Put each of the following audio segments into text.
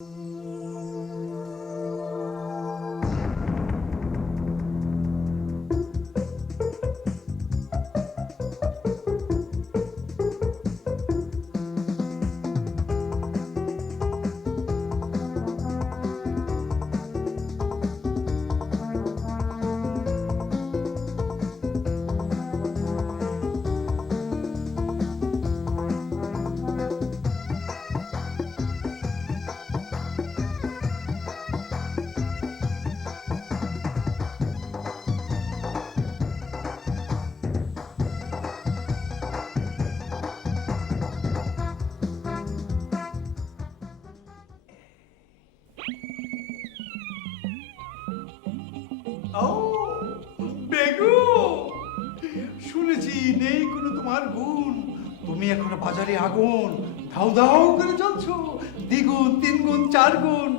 ও বেগু, শুনেছি নেই কোনো তোমার গুণ, তুমি এখন বাজারে আগুন, ধাউ ধাউ করে জ্বলছো, দ্বিগুণ তিনগুণ চারগুণ।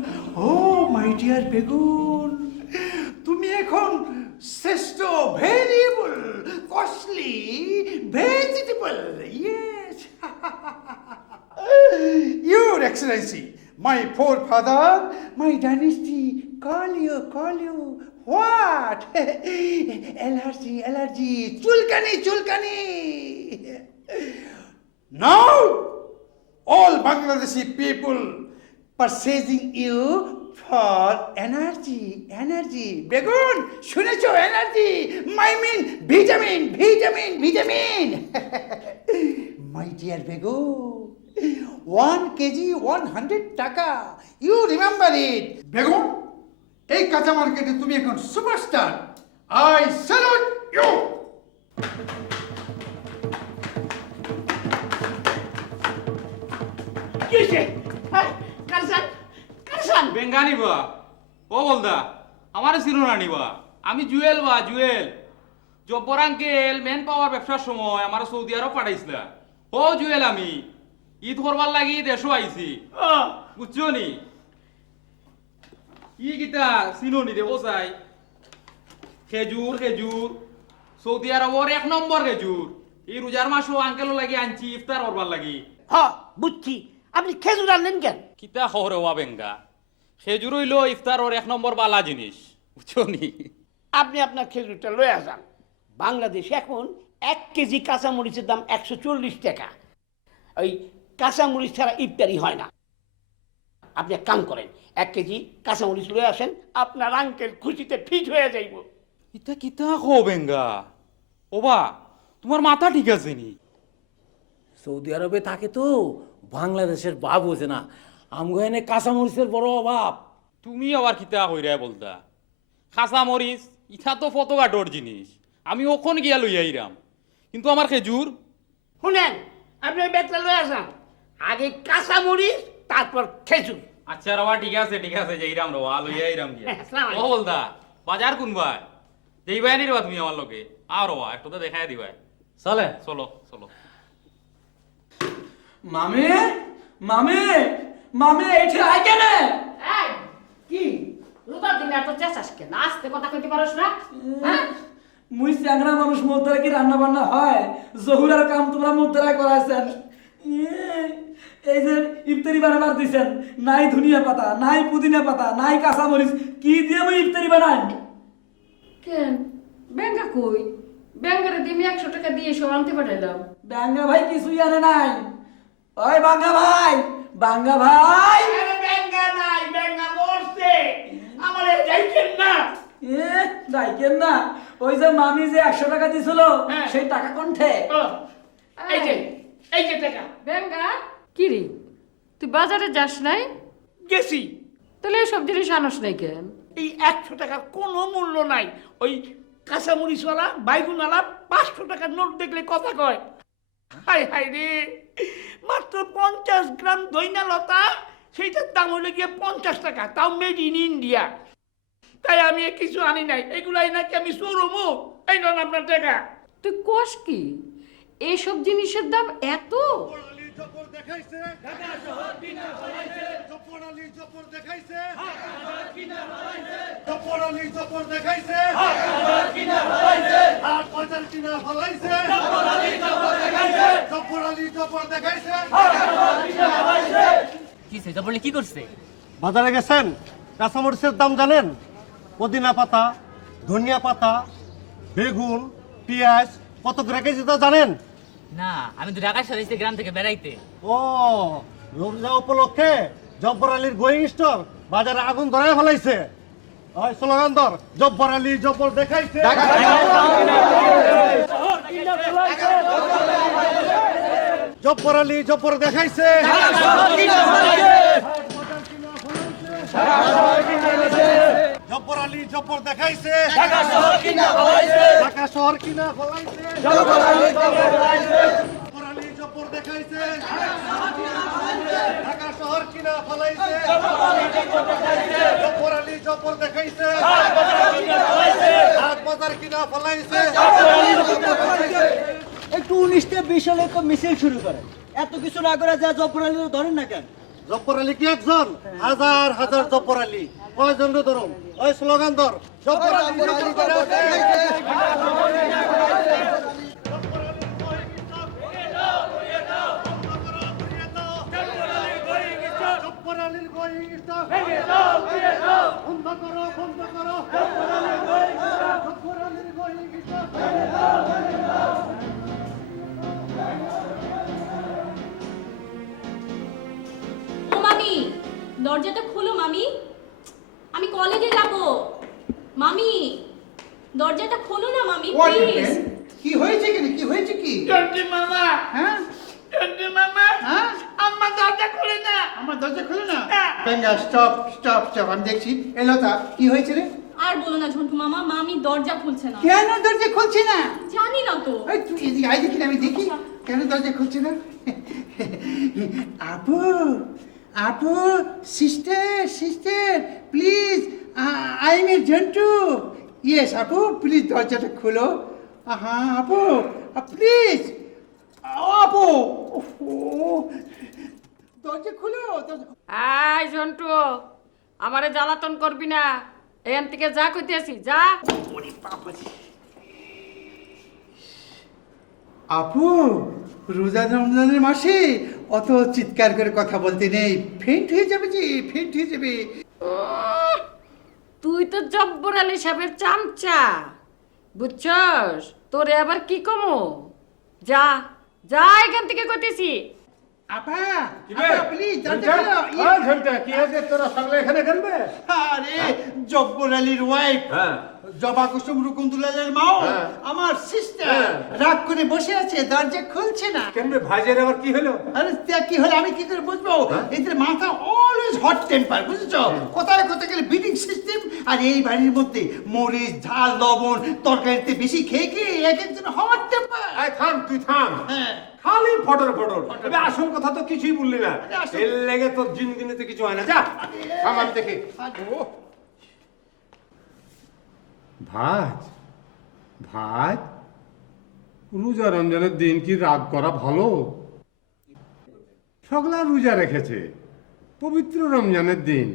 ও মাই ডিয়ার বেগুন, তুমি এখন শ্রেষ্ঠ variable costly vegetable. Yes your Excellency, my forefather, my dynasty, call you. What? Allergy, chulkani. Now, all Bangladeshi people purchasing you for energy. Begun, শুনেছো energy, I mean vitamin. My dear Begun, 1 kg 100 টাকা, you remember it. Begum, এই কাঁচা মার্কেটে তুমি এখন superstar. I salute you. কি হয়েছে? কারসান বেঙ্গানি বা ও বলদা আমার চিরুনা নিবা। আমি জুয়েল জব্বর আঙ্কেল মেন পাওয়ার ব্যবসার সময় আমার সৌদি আরব পাঠাইছিল। ও জুয়েল, আমি ঈদ করবার লাগি দেশও আইছি, বুঝছো নি? ই গীতা চিনুনি রে বোঝাই। খেজুর সৌদি আরবর 1 নম্বর খেজুর। এই রোজার মাসও আঙ্কেলও লাগি আনছি ইফতার করবার লাগি। হ্যাঁ বুঝছি, আপনি খেজুর আনলেন কেন? কিতা খবর হওয়া বেঙ্গা, খেজুর হইল ইফতার ওর 1 নম্বর বালা জিনিস, বুঝছো নি? আপনি আপনার খেজুরটা লয়ে আসেন। বাংলাদেশে এখন 1 কেজি কাঁচামরিচের দাম 140 টাকা। ওই কাঁচামরিচ ছাড়া ইফতারি হয় না। আপনি এক কাম করেন, 1 কেজি কাঁচামরিচ লয়ে আসেন, আপনার আঙ্কেল খুশিতে ফিট হয়ে যাইব। ইতা কিতা খো বেঙ্গা, ওবা তোমার মাথা ঠিক আছে নি? সৌদি আরবে থাকে তো, বাংলাদেশের ভাব বোঝে না। আমগো এনে কাঁচামরিচের বড় অভাব। তুমি আবার কিতা কইরা বলতা? খাসা মরিচ ইটা তো ফটোগাটর জিনিস, আমি ওখন গিয়া লই আইরাম, কিন্তু আমার খেজুর। শুনেন, আপনি ওই ব্যাগটা লয়ে আসেন, আগে কাঁচামরিচ তারপর খেজুর। আচ্ছা রবা, ঠিক আছে যাইরাম রবা, লই আইরাম গিয়া। আসসালামু ও বলদা বাজার কোন ভাই যাইবাই নি রবা তুমি আমার লগে? আর রবা একটু তো দেখাই দিবাই। চলে চলো মামে এইটা আই কেনে? এই কি রোজার দিনে এত চেঁচাস কেন? আস্তে কথা কইতে পারোস না? হ্যাঁ, মুই চ্যাংরা মানুষ, মোর দ্বারা কি রান্না বান্না হয়? জহুরার কাম তোমরা মোর দ্বারা করাইছেন। এই যে ইফতারি বানাবার দিছেন, নাই ধনিয়া পাতা, নাই পুদিনা পাতা, নাই কাঁচামরিচ, কি দিয়ে মুই ইফতারি বানাই? কেন ব্যাংকা কই? ব্যাংকারে দিয়ে 100 টাকা দিয়ে সব আনতে পাঠাইলাম। বাঙ্গা ভাই কিছুই আনে নাই। ওই বাঙ্গা ভাই! আরে ব্যাঙ্গা নাই, ব্যাঙ্গা মরছে। আমারে যাইছেন না। ডাইকেন না। ওই যে মামি যে 100 টাকা দিছিল, হ্যাঁ। সেই টাকা কোনঠে? ও, এই যে টাকা। ব্যাংকা কি রে, তুই বাজারে যাস নাই? গেছি। তাহলে সব জিনিস আনস নাই কেন? এই 100 টাকার কোনো মূল্য নাই। ওই কাঁচামরিচওয়ালা বাইগুনওয়ালা 500 টাকার নোট দেখলে কথা কয়। হাই রে, মাত্র 50 গ্রাম দইনা লতা, সেইটার দাম হলে গিয়ে 50 টাকা, তাও মেড ইন ইন্ডিয়া। তাই আমি কিছু আনি নাই, এগুলাই নাকি আমি চোরমু। এই নন আপনার টাকা। তুই কোষ কি এইসব জিনিসের দাম এত? কি করছে? বাজারে গেছেন? কাঁচামরিচের দাম জানেন? পুদিনা পাতা, ধনিয়া পাতা, বেগুন, পেঁয়াজ কত করে কেজি তা জানেন? না, আমি তো ঢাকা শহরে এসেছি গ্রাম থেকে বেড়াইতে। ও, রোজা উপলক্ষে জব্বর আলীর গোয়িং স্টোর বাজারে আগুন ধরায় ফেলাইছে। ওই স্লোগান ধর, জব্বর আলী জব্বর দেখাইছে। জব্বর আলী জব্বর দেখাইছে। জব্বর আলী জব্বর দেখাইছে। ঢাকা শহর কিনা ফলাইছে। জব্বর আলী জব্বর দেখাইছে। ঢাকা শহর কিনা ফলাইছে। জব্বর আলী জব্বর দেখাইছে। হাট বাজার কিনা ফলাইছে। একটু 19-20 সালে তো মিছিল শুরু করে, এত কিছু না করে যা জব্বর আলী ধরেন না কেন? জব্বর আলী কি একজন? হাজার হাজার জব্বর আলী। কয়জন ধরুন? ওই স্লোগান ধর, জব্বর আলী জব্বর দেখাইছে। জব্বর আলীর গোয়িং স্টোর বন্ধ করো, বন্ধ করো। জব্বর আলীর গোয়িং স্টোর। ও মামি, দরজাটা খোলো মামি, আমি কলেজে যাব। মামি, দরজাটা খোলো না মামি, What প্লিজ। happened? কি হয়েছে কি হয়েছে কি? জন্টু মামা, হ্যাঁ জন্টু মামা, হ্যাঁ আম্মা দরজা খুলে না। আমার দরজা খুলে না। হ্যাঁ। বেঙ্গা স্টপ স্টপ স্টপ, আমি দেখছি। এলতা কি হয়েছে রে? আর বলো না ঝন্টু মামা, মামি দরজা খুলছে না। কেন দরজা খুলছে না? জানি না তো। এই তুই এদিকে আয়, দেখি না, আমি দেখি কেন দরজা খুলছে না। আপু আপু, sister sister please, I M A Jontu. Yes আপু, প্লিজ দরজাটা খোলো। হ্যাঁ আপু, প্লিজ আপু। ওহো, দরজা খোলো। আয় জন্টু, আমারে জ্বালাতন করবি না, এখান থেকে যা কইতেছি যা। আপু, রোজা রমজানের মাসে অত চিৎকার করে কথা বলতে নেই, ফেন্ট হয়ে যাবে যে, ফেন্ট হয়ে যাবে। তুই তো জব্বর আলী সাহেবের চামচা, বুঝছস? তোরে আবার কি কমো? যা যা এখান থেকে কইতেছি। আপা, আপা প্লিজ দরজা খোলো। কি আছে তোরা সকালে এখানে খেলবে? আরে জব্বর আলীর ওয়াইফ, জবা কুসুম রুকুন্দুলালের মাও, আমার সিস্টার রাগ করে বসে আছে, দরজা খুলছে না। কেন ভাইজের আবার কি হলো? আরে তা কি হলো আমি কি করে বুঝবো? এদের মাথা অলওয়েজ হট টেম্পার, বুঝেছো? কোথায় কোথায় গেলে বিডিং সিস্টেম। আর এই বাড়ির মধ্যে মরিচ ঝাল লবণ তরকারিতে বেশি খেয়ে খেয়ে এক একজন হট টেম্পার। আয় থাম, তুই থাম। হ্যাঁ, খালি ফটর ফটর। তবে আসল কথা তো কিছুই বললি না। আসল- এর লেগে তোর জিনগিনিতে কিছু হয় না। যা থাম, আমি দেখি। ও ভাজ ভাজ, রোজা রমজানের দিন কি রাগ করা ভালো? সগলা রোজা রেখেছে, পবিত্র রমজানের দিন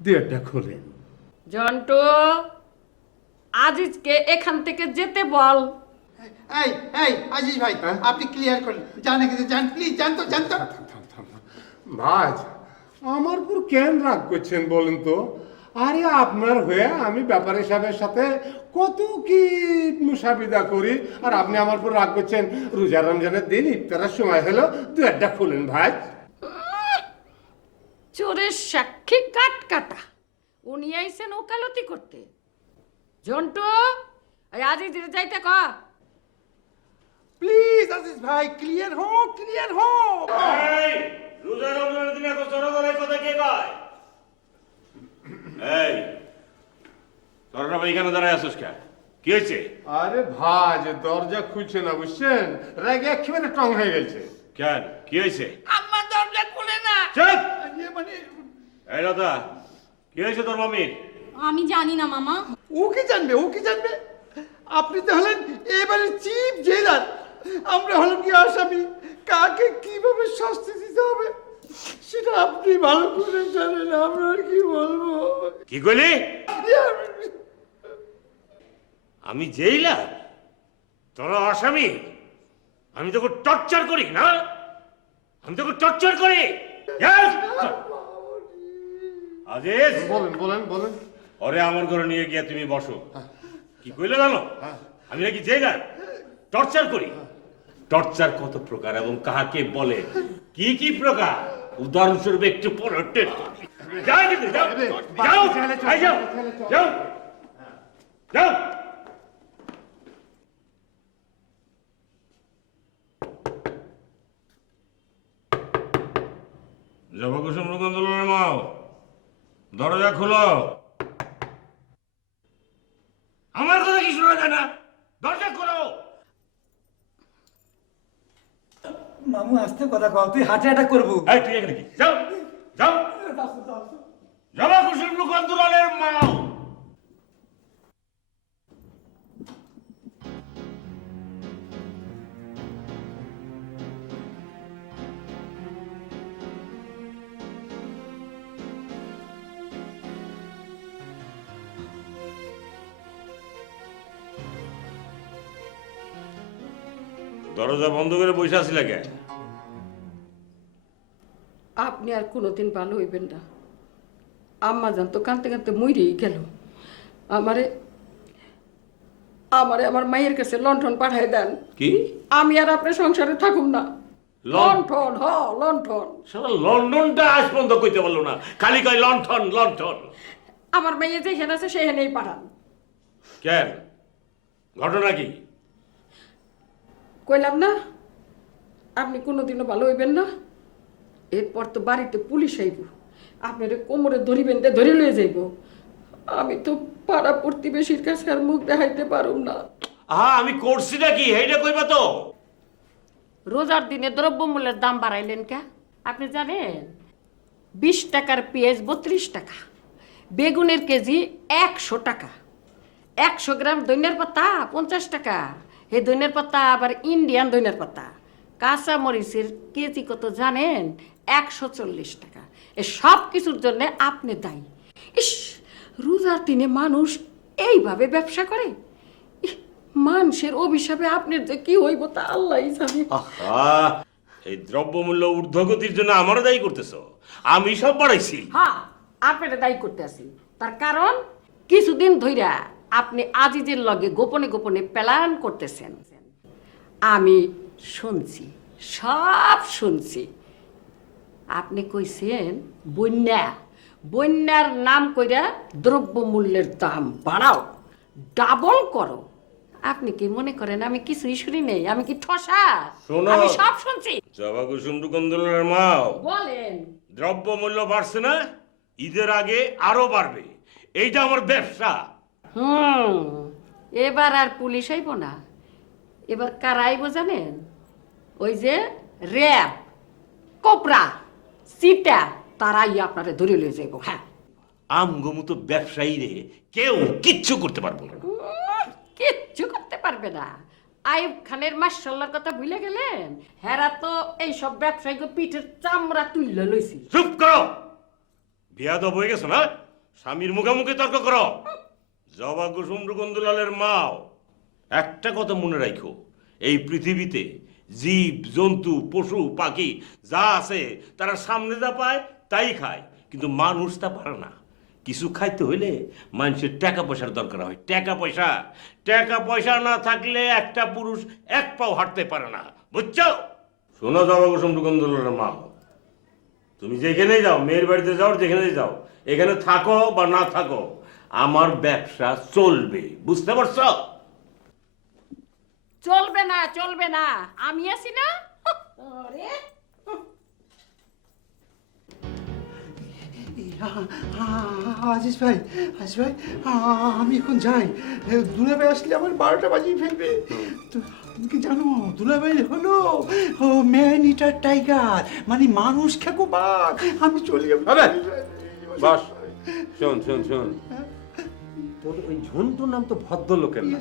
দুয়েরটা খোলেন। জন্টু, আজিজকে এখান থেকে যেতে বল। এই এই আজিজ ভাই, আপনি ক্লিয়ার করুন, জানে কিন্তু জান, প্লিজ জানতো জানতো। ভাজ, আমার উপর কেন রাগ করছেন বলেন তো? আরে আপনার হয়ে আমি ব্যাপারী সাহেবের সাথে কত কি মুসাবিদা করি, আর আপনি আমার উপর রাগ করছেন? রোজা রমজানের দিন ইফতারের সময় হলো, দু একটা খুলেন ভাই। চোরের সাক্ষী কাট কাটা, উনি আইছেন ওকালতি করতে। জন্টু, আজিজের যাইতে ক। প্লিজ আজিজ ভাই, ক্লিয়ার হো, ক্লিয়ার হো। রোজা রমজানের দিনে এত চড়াদড়াই কথা কে কয়? এই তোরা ভাই এখানে দাঁড়ায় আসিস কে? কি হয়েছে? আরে ভাজ, দরজা খুলছে না বুঝছেন, রেগে একেবারে টং হয়ে গেছে। কেন কি হয়েছে? আম্মা দরজা খুলে না। চুপ! ইয়ে মানে এই লতা, কি হয়েছে তোর মামির? আমি জানি না মামা। ও কি জানবে, ও কি জানবে? আপনি তো হলেন এবারে চিফ জেলার, আমরা হলাম কি আসামি। কাকে কিভাবে শাস্তি দিতে হবে সেটা আপনি ভালো করে জানেন, আমরা আর কি বলবো। কি কইলি? আমি জেইলার, তোরা আসামি? আমি তোকে টর্চার করি না? আমি তোকে টর্চার করি? আজিজ বলেন বলেন বলেন। ওরে আমার ঘরে নিয়ে গিয়ে তুমি বসো। কি কইলে জানো? আমি নাকি জেলার টর্চার করি। টর্চার কত প্রকার এবং কাহাকে বলে, কি কি প্রকার, উদাহরণস্বরূপ একটু পরে টেট করি। যাও কিন্তু, যাও যাও আই যাও যাও যাও। জবাকুসুম রুকন্দুলের মাও, দরজা খুলো। আমার কথা কি শোনা যায় না? দরজা খোলো। মামু আস্তে কথা কও, তুই হার্ট অ্যাটাক করবো। এই তুই এখানে কি? যাও যাও। জবাকুসুম রুকন্দুলের মাও। দরজা বন্ধ করে বসে আছি লাগে। আপনি আর কোনোদিন ভালো হইবেন না। আম্মা জান তো কাঁদতে কাঁদতে মরেই গেল। আমারে আমারে আমার মায়ের কাছে লণ্ঠন পাঠায় দেন। কি? আমি আর আপনার সংসারে থাকুম না। লণ্ঠন লণ্ঠন। সারা লন্ডনটা আজ পর্যন্ত কইতে পারলো না, খালি কয় লণ্ঠন লণ্ঠন। আমার মেয়ে যেখানে আছে সেখানেই পাঠান। কেন? ঘটনা কি? কইলাম না আপনি কোনোদিনও ভালো হইবেন না। এরপর তো বাড়িতে পুলিশ আইব, আপনার কোমরে ধরিবেন ধরে লয়ে যাইব। আমি তো পাড়া প্রতিবেশীর কাছে আর মুখ দেখাইতে পারুম না। আমি করছি নাকি এইটা কইবা তো? রোজার দিনে দ্রব্যমূল্যের দাম বাড়াইলেন কে? আপনি জানেন 20 টাকার পেঁয়াজ 32 টাকা, বেগুনের কেজি 100 টাকা, 100 গ্রাম ধনিয়ার পাতা 50 টাকা। এই ধনিয়ার পাতা আবার ইন্ডিয়ান ধনিয়ার পাতা। কাঁচা মরিচের কেজি কত জানেন? 140 টাকা। এই সব কিছুর জন্য আপনি দায়ী। ইস, রোজার দিনে মানুষ এইভাবে ব্যবসা করে? মানুষের অভিশাপে আপনার যে কি হইব তা আল্লাহই জানে। এই দ্রব্যমূল্য ঊর্ধ্বগতির জন্য আমারও দায়ী করতেছো? আমি সব বাড়াইছি? হ্যাঁ, আপনারা দায়ী করতে আছি। তার কারণ কিছুদিন ধইরা আপনি আজিজের লগে গোপনে গোপনে প্ল্যান করতেছেন। আমি শুনছি, সব শুনছি। আপনি কইছেন বন্যার নাম কইরা দ্রব্যমূল্যের দাম বাড়াও, ডাবল করো। আপনি কি মনে করেন আমি কিছুই শুনি নেই? আমি কি ঠসা? শোনো, আমি সব শুনছি। জবাকুসুম রুকন্দুলের মাও, বলেন। দ্রব্যমূল্য বাড়ছে না? ঈদের আগে আরো বাড়বে। এইটা আমার ব্যবসা। এবার আর পুলিশ আইব না। এবার কারা আইব জানেন? ওই যে র্যাব, কোপরা, সিটা, তারাই আপনারে ধরে লয়ে যাইব। হ্যাঁ, আমগো মতো ব্যবসায়ী রে কেউ কিচ্ছু করতে পারবো না। কিচ্ছু করতে পারবে না। আইব খানের মাশাআল্লাহর কথা ভুলে গেলেন? হেরা তো এই সব ব্যবসায়ীকে পিঠের চামড়া তুইলে লইছি। চুপ করো, বিয়াদব হয়ে গেছো না? স্বামীর মুখোমুখি তর্ক করো। জবাকুসুম রুকন্দুলালের মাও, একটা কথা মনে রাখো, এই পৃথিবীতে জীব জন্তু পশু পাখি যা আছে তারা সামনে যা পায় তাই খায়, কিন্তু মানুষ তা পারে না। কিছু খাইতে হইলে মানুষের টাকা পয়সার দরকার হয়। টাকা পয়সা না থাকলে একটা পুরুষ এক পাও হাঁটতে পারে না, বুঝছো? শোনো জবাকুসুম রুকন্দুলালের মাও, তুমি যেখানেই যাও, মেয়ের বাড়িতে যাও, যেখানেই যাও, এখানে থাকো বা না থাকো, আমার ব্যবসা চলবে, বুঝতে পারছো? চলবে না, চলবে না, আমি আছি না। আরে আজিজ ভাই, আমি এখন যাই। দুলাভাই আসলে আমার 12টা বাজিয়ে ফেলবে। তো তুমি কি জানো দুলাভাই হলো ম্যান ইটার টাইগার, মানে মানুষ খেকো বাঘ। আমি চলে যাবো। বাস, শোন শোন শোন, তোর ওই ঝন্টুর নাম তো ভদ্রলোকের না।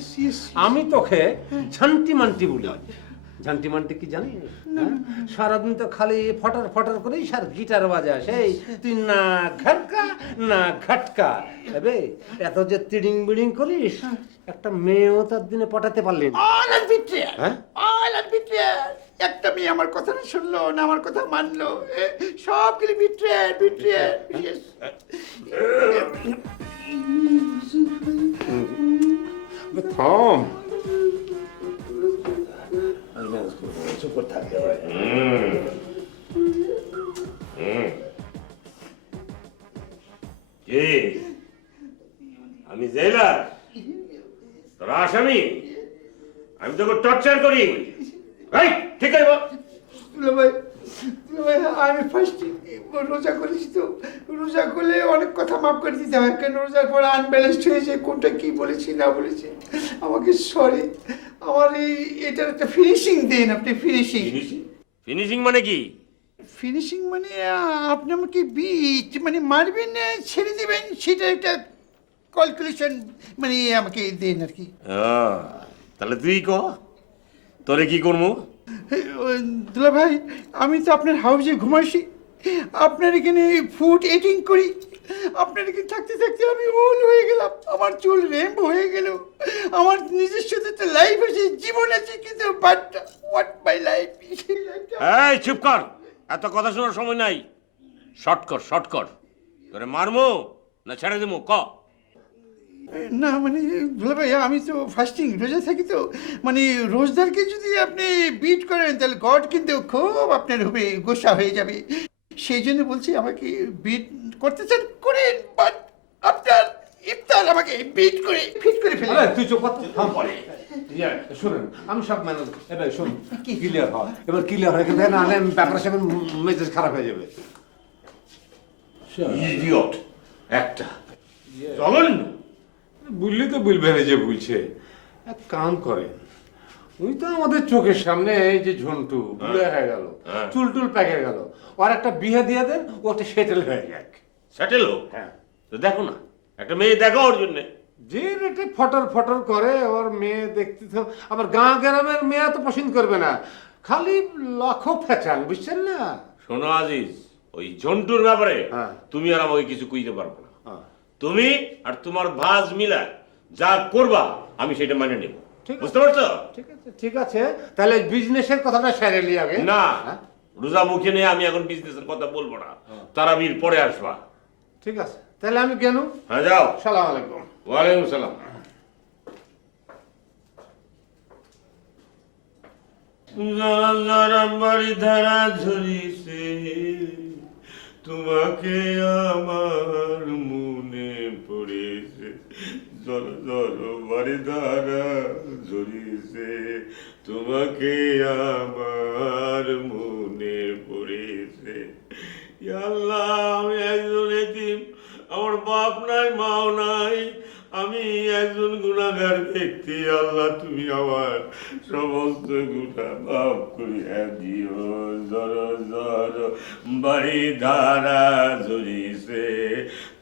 আমি তোকে ঝান্টি মান্টি বলি। ঝান্টি মান্টি কি জানিস? সারাদিন তো খালি ফটার ফটার করেই সার গিটার বাজা, সেই তুই না ঘাটকা না ঘাটকা। এবে এত যে তিডিং বিডিং করিস, একটা মেয়েও তার দিনে পটাতে পারলি না। একটা মেয়ে আমার কথা শুনলো না, আমার কথা মানলো, সবগুলি বিট্রেয়ার। থাম। কে? আমি জেলার, তোরা আসামি, আমি তোকে টর্চার করি। এই, ঠিক আছে বল। দুলাভাই, দুলাভাই, আমি ফার্স্ট রোজা করেছি তো, রোজা করলে অনেক কথা মাফ করে দিতে হয়, কেন রোজার পর আনব্যালেন্সড হয়েছে, কোনটা কি বলেছি না বলেছি, আমাকে সরি। আমার এটার একটা ফিনিশিং দেন আপনি, ফিনিশিং। ফিনিশিং মানে কি? ফিনিশিং মানে আপনি আমাকে বিট মানে মারবেন না ছেড়ে দেবেন, সেটা একটা ক্যালকুলেশন মানে আমাকে দেন আর কি। তাহলে তুই ক, তোরে কি করবো? দুলা ভাই, আমি তো আপনার হাউসে ঘুমাইছি, আপনার এখানে ফুড এটিং করি, আপনার এখানে থাকতে থাকতে আমি ওল হয়ে গেলাম, আমার চুল র্যাম্প হয়ে গেল, আমার নিজস্ব একটা লাইফ আছে, জীবন আছে, কিন্তু বাট হোয়াট মাই লাইফ। এই চুপ কর, এত কথা শোনার সময় নাই। শর্ট কর, শর্ট কর। তোরে মারমো না ছেড়ে দেবো, ক। না মানে দুলা ভাই, আমি তো ফাস্টিং রোজা থাকি তো, মানে রোজদারকে যদি আপনি বিট করেন তাহলে গড কিন্তু খুব আপনার হবে গোসা হয়ে যাবে, সেই জন্য বলছি আমাকে বিট করতে চান করেন, বাট আপনার ইফতার আমাকে বিট করে ফিট করে ফেলে। তুই চুপ কর, থাম। শুনেন, আমি সব ম্যানেজ, এবার শুন, ক্লিয়ার হয়, এবার ক্লিয়ার হয়, কিন্তু না হলে ব্যাপারের সাথে মেজাজ খারাপ হয়ে যাবে। ইডিয়ট একটা, জঘন্য। বুঝলি তো বুঝবে না যে বুঝছে। এক কাম করেন, ওই তো আমাদের চোখের সামনে এই যে ঝন্টু বুড়ো হয়ে গেল, চুল টুল পেকে গেল, ওর একটা বিয়ে দিয়ে দেন, ও একটা সেটেল হয়ে যাক। সেটেল হোক? হ্যাঁ। তো দেখো না, একটা মেয়ে দেখো ওর জন্য। যে রেটে ফটর ফটর করে ওর মেয়ে দেখতে, তো আবার গাঁ গ্রামের মেয়ে তো পছন্দ করবে না, খালি লক্ষ ফেচান, বুঝছেন না? শোনো আজিজ, ওই ঝন্টুর ব্যাপারে হ্যাঁ। তুমি আর আমাকে কিছু কইতে পারবে না। হ্যাঁ। তুমি আর তোমার ভাজ মিলা যা করবা আমি সেটা মানে নেব, ঠিক আছে। বুঝতে পারছো? ঠিক আছে, ঠিক আছে, তাহলে বিজনেসের কথাটা সেরে নি আগে। না, হ্যাঁ? রোজা মুখে নিয়ে আমি এখন বিজনেসের কথা বলবো না, তারাবির পরে আসবা। ঠিক আছে, তাহলে আমি কেন? হ্যাঁ যাও। সালাম আলাইকুম। ওয়ালাইকুম সালাম। বাড়ি ধারা ঝরিছে, তোমাকে আমার মনে পড়েছে। জল জল বাড়ি ধারা ঝরিছে, তোমাকে আমার মনে পড়েছে। ইয়া আল্লাহ, আমি একজন এতিম, আমার বাপ নাই, মাও নাই, আমি একজন গুনাহগার ব্যক্তি। আল্লাহ, তুমি আমার সমস্ত গুনাহ মাফ করিয়া দিও। জর জর বাড়ি ধারা ঝরিছে,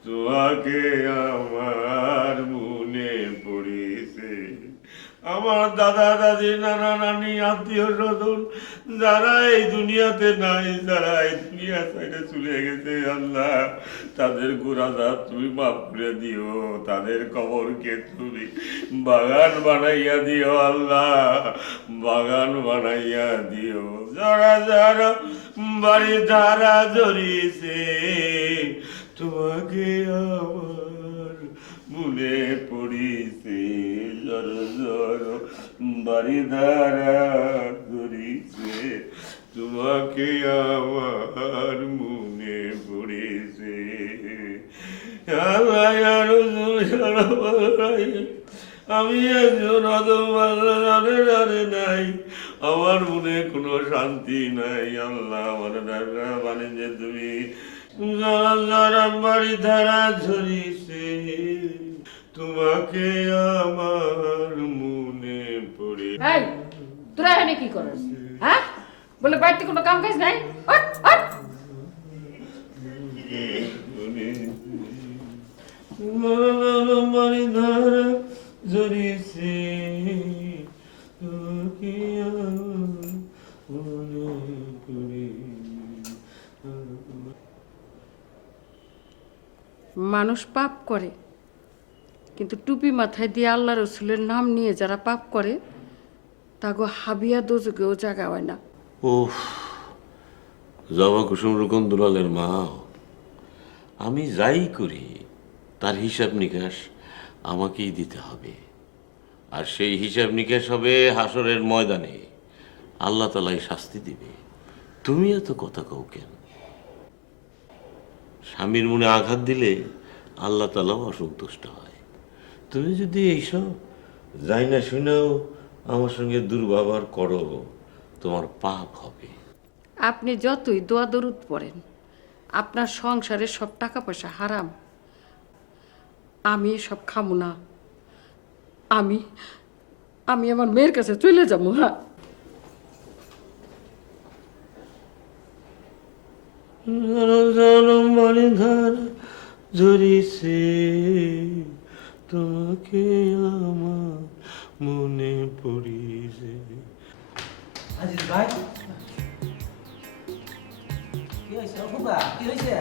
তোমাকে আমার মনে পড়েছে। আমার দাদা দাদি, নানা নানি, আত্মীয় স্বজন যারা এই দুনিয়াতে নাই, যারা এই দুনিয়া ছেড়ে চলে গেছে, আল্লাহ তাদের গুনাহ তুমি মাফ করে দিও, তাদের কবরকে তুমি বাগান বানাইয়া দিও। আল্লাহ, বাগান বানাইয়া দিও। যারা যারা বাড়ি ধারা ঝরিছে, তোমাকে আমার মনে পড়িছে। জর জর বাড়ি ধারা ঝরিছে, তোমাকে আমার মনে পড়েছে। আমি একজন জানে নাই, আমার মনে কোনো শান্তি নাই। আল্লাহ, আমার বাণিজ্যে তুমি বাড়ি ধারা ঝরিছে, তোমাকে আমার মনে পড়ে। এই তোরা এখানে কি করস? হ্যাঁ, বলে বাড়িতে কোনো কাম কাজ নাই? ওঠ ওঠ। বাড়ি ধারা ঝরিছে, তোমাকে আমার মনে পড়ে। মানুষ পাপ করে, কিন্তু টুপি মাথায় দিয়ে আল্লাহ রসুলের নাম নিয়ে যারা পাপ করে, তাগো হাবিয়া দোজকেও জাগা হয় না। ওহ, জবা কুসুম রুকন দুলালের মা, আমি যাই করি তার হিসাব নিকাশ আমাকেই দিতে হবে। আর সেই হিসাব নিকাশ হবে হাসরের ময়দানে। আল্লাহ তাআলাই শাস্তি দিবে। তুমি এত কথা কও কেন? স্বামীর মনে আঘাত দিলে আল্লাহ তাআলাও অসন্তুষ্ট হয়। তুমি যদি এইসব যাই না শুনেও আমার সঙ্গে দুর্ব্যবহার করো, তোমার পাপ হবে। আপনি যতই দোয়া দরুদ পড়েন, আপনার সংসারের সব টাকা পয়সা হারাম। আমি সব খামু না। আমি আমি আমার মেয়ের কাছে চলে যাবো। হ্যাঁ, ধার ঝরিছে তোমাকে আমার মনে পড়িছে। আজিজ ভাই কি হয়েছে অপুকা কি হয়েছে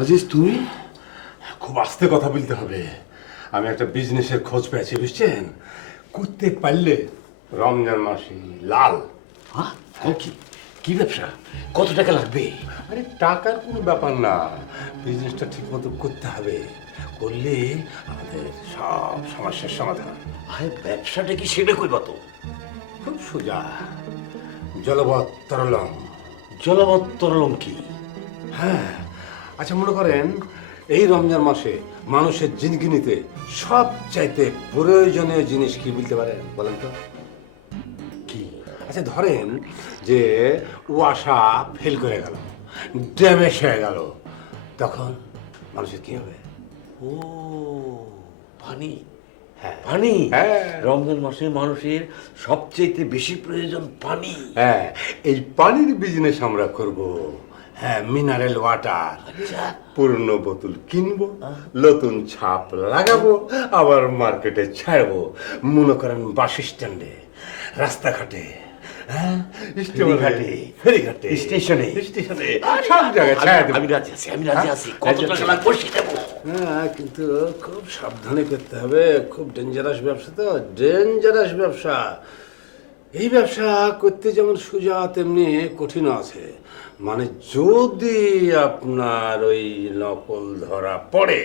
আজিজ তুমি খুব আস্তে কথা বলতে হবে। আমি একটা বিজনেসের খোঁজ পেয়েছি, বুঝছেন? করতে পারলে রমজান মাসে লাল। হ্যাঁ, কি ব্যবসা? কত টাকা লাগবে? আরে টাকার কোনো ব্যাপার না, বিজনেসটা ঠিক মতো করতে হবে। করলে আমাদের সব সমস্যার সমাধান। আরে ব্যবসাটা কি সেটা কইবা তো? খুব সোজা, জলবৎ তরলম। জলবৎ তরলম কি? হ্যাঁ, আচ্ছা মনে করেন এই রমজান মাসে মানুষের জিনগিনিতে সবচাইতে প্রয়োজনীয় জিনিস কি বলতে পারেন বলেন তো? কি? আচ্ছা ধরেন যে ওয়াসা ফেল করে গেল, ড্যামেজ হয়ে গেল, তখন মানুষের কি হবে? ও, পানি। হ্যাঁ পানি। হ্যাঁ। রমজান মাসে মানুষের সবচেয়ে বেশি প্রয়োজন পানি। হ্যাঁ, এই পানির বিজনেস আমরা করব। হ্যাঁ, মিনারেল ওয়াটার। আচ্ছা। পুরনো বোতল কিনবো, নতুন ছাপ লাগাবো, আবার মার্কেটে ছাড়বো। মনে করেন বাস স্ট্যান্ডে, রাস্তাঘাটে, হ্যাঁ, ফেরিঘাটে, ফেরিঘাটে, স্টেশনে, স্টেশনে, সব জায়গায় ছায়া দেবো। আমি রাজি আছি, আমি রাজি আছি। কত টাকা লাগবে বসে দেবো। হ্যাঁ, কিন্তু খুব সাবধানে করতে হবে। খুব ডেঞ্জারাস ব্যবসা তো, ডেঞ্জারাস ব্যবসা। এই ব্যবসা করতে যেমন সোজা তেমনি কঠিন আছে। মানে যদি আপনার ওই নকল ধরা পড়ে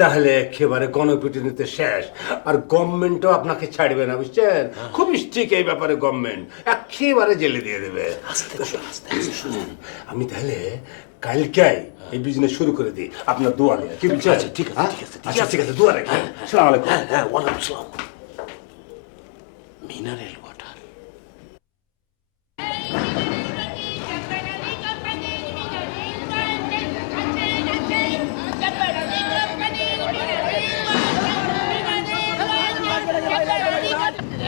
তাহলে একেবারে গণপিটুনিতে শেষ। আর গভর্নমেন্টও আপনাকে ছাড়বে না, বুঝছেন? খুব স্ট্রিক্ট এই ব্যাপারে গভর্নমেন্ট, একেবারে জেলে দিয়ে দেবে। শুনুন, আমি তাহলে কালকেই এই বিজনেস শুরু করে দিই আপনার দোয়ালে, কি বলছেন? আচ্ছা, ঠিক আছে, ঠিক আছে, আচ্ছা ঠিক আছে, দোয়া রাখবেন। আসসালামু আলাইকুম। হ্যাঁ হ্যাঁ, ওয়ালাইকুম আসসালাম। Mineral water.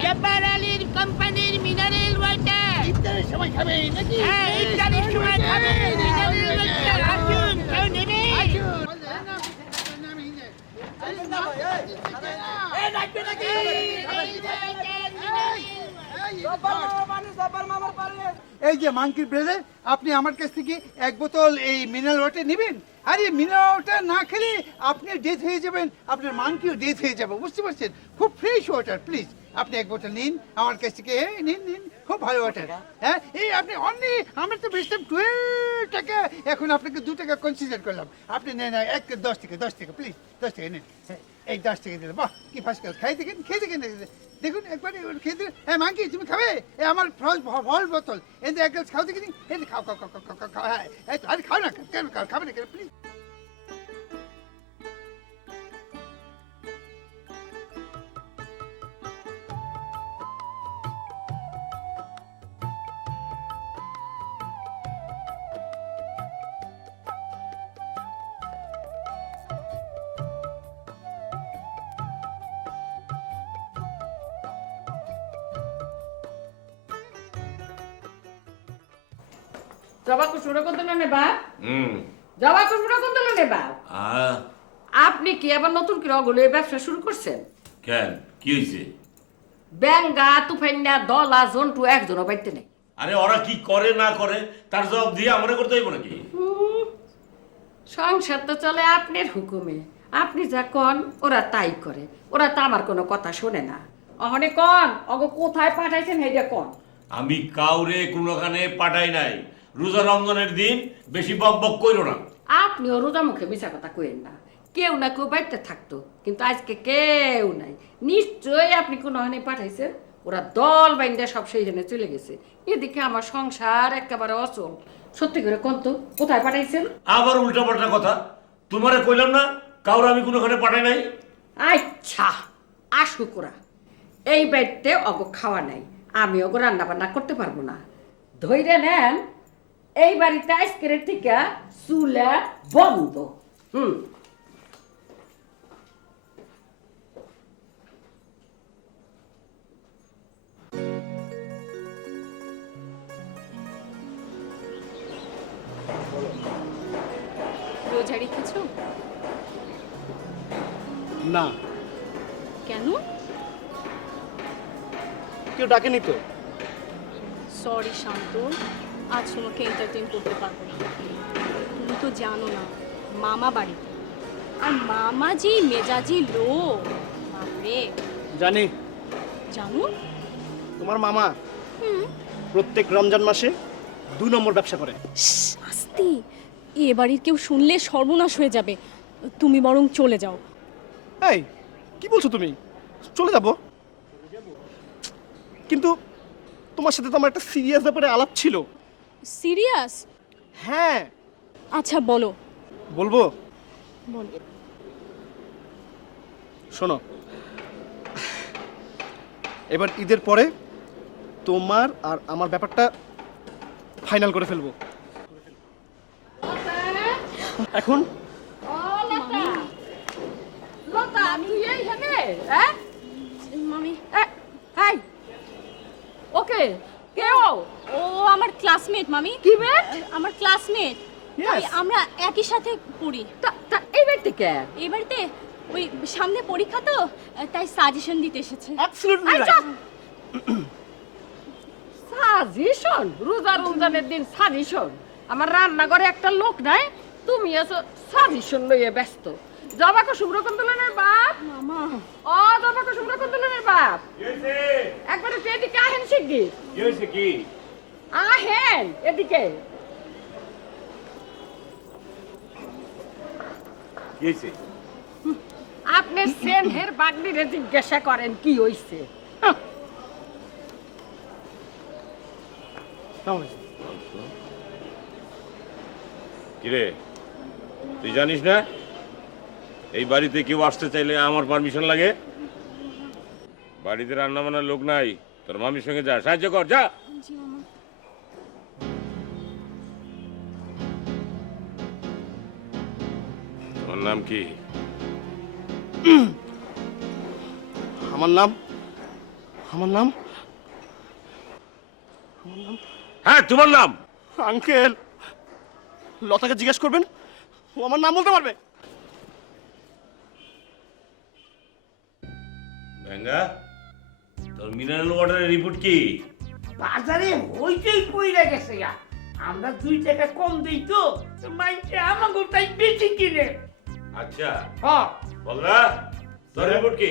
জব্বার আলীর কোম্পানির মিনারেল ওয়াটার ইফতারের সময় খাবে নাকি? হ্যাঁ, ইফতারের সময় খাবে মিনারেল ওয়াটার। আসুন, কেউ নেবে? এই যে মাংকির ব্রাদার, আপনি আমার কাছ থেকে এক বোতল এই মিনারেল ওয়াটার নেবেন। আরে মিনারেল ওয়াটার না খেলে আপনি ডেথ হয়ে যাবেন, আপনার মাংকিও ডেথ হয়ে যাবে, বুঝতে পারছেন? খুব ফ্রেশ ওয়াটার, প্লিজ আপনি এক বোতল নিন আমার কাছ থেকে। নিন নিন, খুব ভালো ওয়াটার। হ্যাঁ, এই আপনি অনলি, আমরা তো বেচতাম 12 টাকা, এখন আপনাকে 2 টাকা কনসিডার করলাম। আপনি নেন এক 10 টাকা, 10 টাকা প্লিজ, 10 টাকা নেন। হ্যাঁ, এই 10 টাকা দিলাম। বাহ, কি ফার্স্ট ক্লাস। খাই দেখেন, খেয়ে দেখেন, দেখুন একবার খেয়ে দিন। হ্যাঁ মাংকি, তুমি খাবে? আমার ফল বোতল এতে এক গ্লাস খাও দেখিনি। এই খাও খাও খাও খাও খাও খাও। হ্যাঁ, আরে খাও না, কেন খাবে না কেন, প্লিজ। জবা কুসুরা কত নেবা? জবা কুসুরা কত নেবা? আপনি কি আবার নতুন করে অগলে ব্যবসা শুরু করছেন? কেন, কি হয়েছে? ব্যাঙ্গা তুফাইনা দলা জন্টু একজনও পাইতে নেই। আরে ওরা কি করে না করে তার জবাব দিয়ে আমরা করতে হইব নাকি? সংসার তো চলে আপনার হুকুমে, আপনি যা কন ওরা তাই করে, ওরা তো আমার কোনো কথা শোনে না। অহনে কন অগো কোথায় পাঠাইছেন হেইটা কন। আমি কাউরে কোনোখানে পাঠাই নাই। রোজা রমজানের দিন বেশি বক বক কইরো না। আপনিও রোজা মুখে মিছা কথা কইেন না। কেউ না কেউ বাড়িতে থাকতো, কিন্তু আজকে কেউ নাই। নিশ্চয়ই আপনি কোনোখানে পাঠাইছেন, ওরা দল বাইন্দা সব সেইখানে চলে গেছে। এদিকে আমার সংসার একেবারে অচল। সত্যি করে কোন তো কোথায় পাঠাইছেন? আবার উল্টা পাল্টা কথা। তোমারে কইলাম না কাউরে আমি কোনোখানে পাঠাই নাই। আচ্ছা আসুক ওরা, এই বাড়িতে অগ খাওয়া নাই, আমি অগ রান্না বান্না করতে পারবো না। ধৈর্য নেন, এই বাড়িতে আজকের থেকে চুলা বন্ধ। রোজা রেখেছো? না, কেন? কেউ ডাকেনি তো। সরি শান্ত, আজ তোমাকে এন্টারটেইন করতে পারবো না। তুমি তো জানো না মামা বাড়িতে, আর মামা যে মেজাজি লোক, বাপরে। জানি। জানো? তোমার মামা প্রত্যেক রমজান মাসে 2 নম্বর ব্যবসা করে। আস্তে, এ বাড়ির কেউ শুনলে সর্বনাশ হয়ে যাবে। তুমি বরং চলে যাও। এই কি বলছো তুমি? চলে যাব? কিন্তু তোমার সাথে তো আমার একটা সিরিয়াস ব্যাপারে আলাপ ছিল। সিরিয়াস? হ্যাঁ। আচ্ছা বলো। বলবো? বলো। শোনো, এবার ঈদের পরে তোমার আর আমার ব্যাপারটা ফাইনাল করে ফেলবো। এখন মামি, ওকে কেউ? ও আমার ক্লাসমেট মামি। কি মেট? আমার ক্লাসমেট। Yes. আমরা একই সাথে পড়ি। এই বাড়িতে কে? এই বাড়িতে ওই সামনে পরীক্ষা তো, তাই সাজেশন দিতে এসেছে। Absolutely right. সাজেশন? রোজা রমজানের দিন সাজেশন? আমার রান্নাঘরে একটা লোক নাই, তুমি আছো সাজেশন লইয়ে ব্যস্ত। জবাকে শুভ্রকন্দলনের বাপ, মামা, ও জবাকে শুভ্রকন্দলনের বাপ, একবার একটু এদিকে আহেন শিগগির। কি হয়েছে কি? আহেন এদিকে। কি হয়েছে? আপনি সেনহের বাগনিরে জিজ্ঞাসা করেন কি হইছে। কিরে, তুই জানিস না এই বাড়িতে কেউ আসতে চাইলে আমার পারমিশন লাগে? বাড়িতে রান্না বান্নার লোক নাই, তোর মামির সঙ্গে যা, সাহায্য কর, যা। জি মামা। তোমার নাম কি? আমার নাম হ্যাঁ, তোমার নাম? আঙ্কেল, লতাকে জিজ্ঞেস করবেন, ও আমার নাম বলতে পারবে। ভেঙ্গা, তোর মিনারেল ওয়াটারের রিপোর্ট কি? বাজারে হইতেই পইরা গেছে গা। আমরা 2 টাকা কম দেই তো, মাইকে আমাগো তাই বেশি কিনে। আচ্ছা, হ্যাঁ বলরা, তোর রিপোর্ট কি?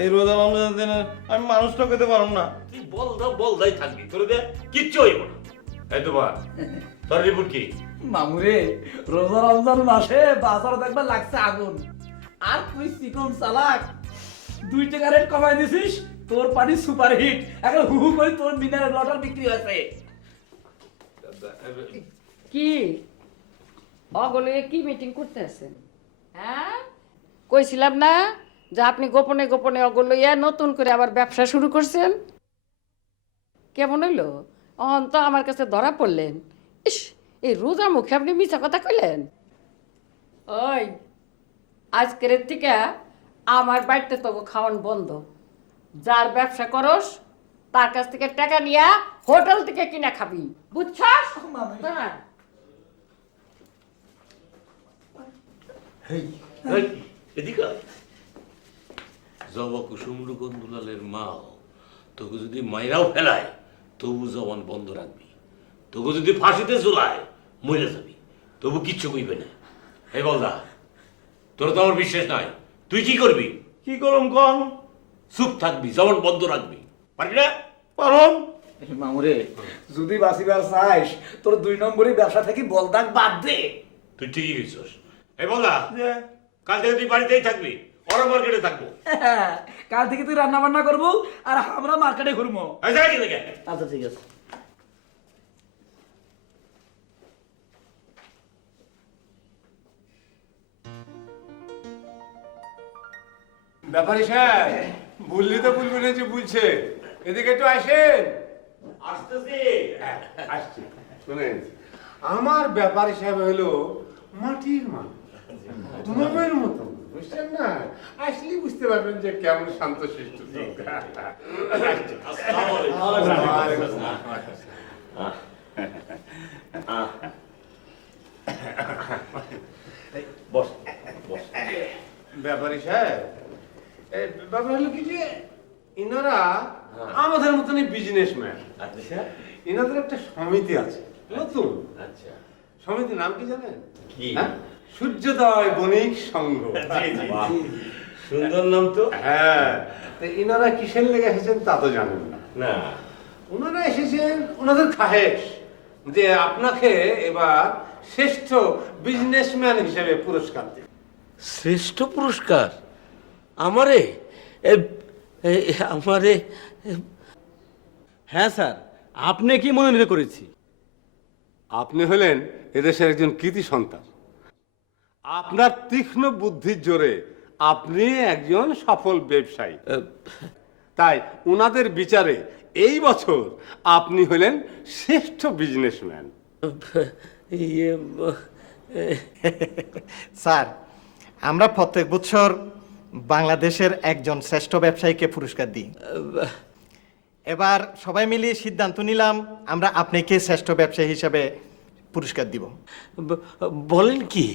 এই রোজা রমজানের দিনে আমি মানুষটা খেতে পারব না। তুই বল দাই থাকবি, তোর দে কিচ্ছু হইব না। এই তোমার, তোর রিপোর্ট কি? মামুরে, রোজা রমজান মাসে বাজারে দেখবা লাগছে আগুন, আর তুই চিকন চালাক 2 টাকা রেট কমাই দিছিস, তোর পানি সুপার হিট, এখন হু হু করে তোর মিনারেল ওয়াটার বিক্রি হয়েছে। কি অগলে কি মিটিং করতে আছেন? হ্যাঁ, কইছিলাম না যে আপনি গোপনে গোপনে অগলইয়া নতুন করে আবার ব্যবসা শুরু করছেন। কেমন হইলো? অন তো আমার কাছে ধরা পড়লেন। ইস, এই রোজা মুখে আপনি মিছা কথা কইলেন। ওই আজকের থেকে আমার বাড়িতে তো খাওয়ান বন্ধ। যার ব্যবসা করস তার কাছ থেকে টাকা নিয়া হোটেল থেকে কিনা খাবি, বুঝছস? হ্যাঁ। এই, এদিকে আয়। জবা কুসুম রুকন দুলালের মা তোকে যদি মাইরাও ফেলায় তবু জবান বন্ধ রাখবি। তবু যদি ফাঁসিতে ঝুলায় মরে যাবি, তবু কিচ্ছু কইবে না। এই বলদা, তোর তো আমার বিশ্বাস নাই, তুই কি করবি? কি করুম কন? চুপ থাকবি, জবান বন্ধ রাখবি, পারবি না? পারুম। মামুরে যদি বাঁচিবার চাইস তোর 2 নম্বরই ব্যবসা থেকে বলদাক বাদ দে। তুই ঠিকই গেছিস। এই বলদা, যে কাল থেকে তুই বাড়িতেই থাকবি, ওরা মার্কেটে থাকবো। কাল থেকে তুই রান্না বান্না করবো আর আমরা মার্কেটে ঘুরবো। এই জায়গা কি দেখে? আচ্ছা ঠিক আছে। ব্যাপারী সাহেব, বললি তো বলবি না যে বুঝছে, এদিকে একটু আসেন। আসতেছি। আসছি, শুনেন, আমার ব্যাপারী সাহেব হলো মাটির মানুষ, তোমাদের মতো, বুঝছেন না? আসলেই বুঝতে পারবেন যে কেমন শান্তশিষ্ট লোক। বস বস। ব্যাপারী সাহেব, এই ব্যাপার হলো কি যে ইনারা আমাদের মতনই বিজনেসম্যান। আচ্ছা ইনাদের একটা সমিতি আছে, নতুন আচ্ছা। সমিতির নাম কি জানেন? কি? হ্যাঁ? সূর্যোদয় বণিক সংঘ। বাহ, সুন্দর নাম তো। হ্যাঁ, তো ইনারা কিসের লেগে এসেছেন তা তো জানেন না। না, ওনারা এসেছেন ওনাদের খাহেশ যে আপনাকে এবার শ্রেষ্ঠ বিজনেসম্যান হিসেবে পুরস্কার দেন। শ্রেষ্ঠ পুরস্কার আমারে? আমারে? হ্যাঁ স্যার, আপনি কি মনোনীত করেছি? আপনি হলেন এদেশের একজন কৃতি সন্তান। আপনার তীক্ষ্ণ বুদ্ধির জোরে আপনি একজন সফল ব্যবসায়ী। তাই ওনাদের বিচারে এই বছর আপনি হলেন শ্রেষ্ঠ বিজনেসম্যান। স্যার, আমরা প্রত্যেক বছর বাংলাদেশের একজন শ্রেষ্ঠ ব্যবসায়ীকে পুরস্কার দিই। এবার সবাই মিলিয়ে সিদ্ধান্ত নিলাম আমরা আপনাকে শ্রেষ্ঠ ব্যবসায়ী হিসাবে পুরস্কার দিব। বলেন কি?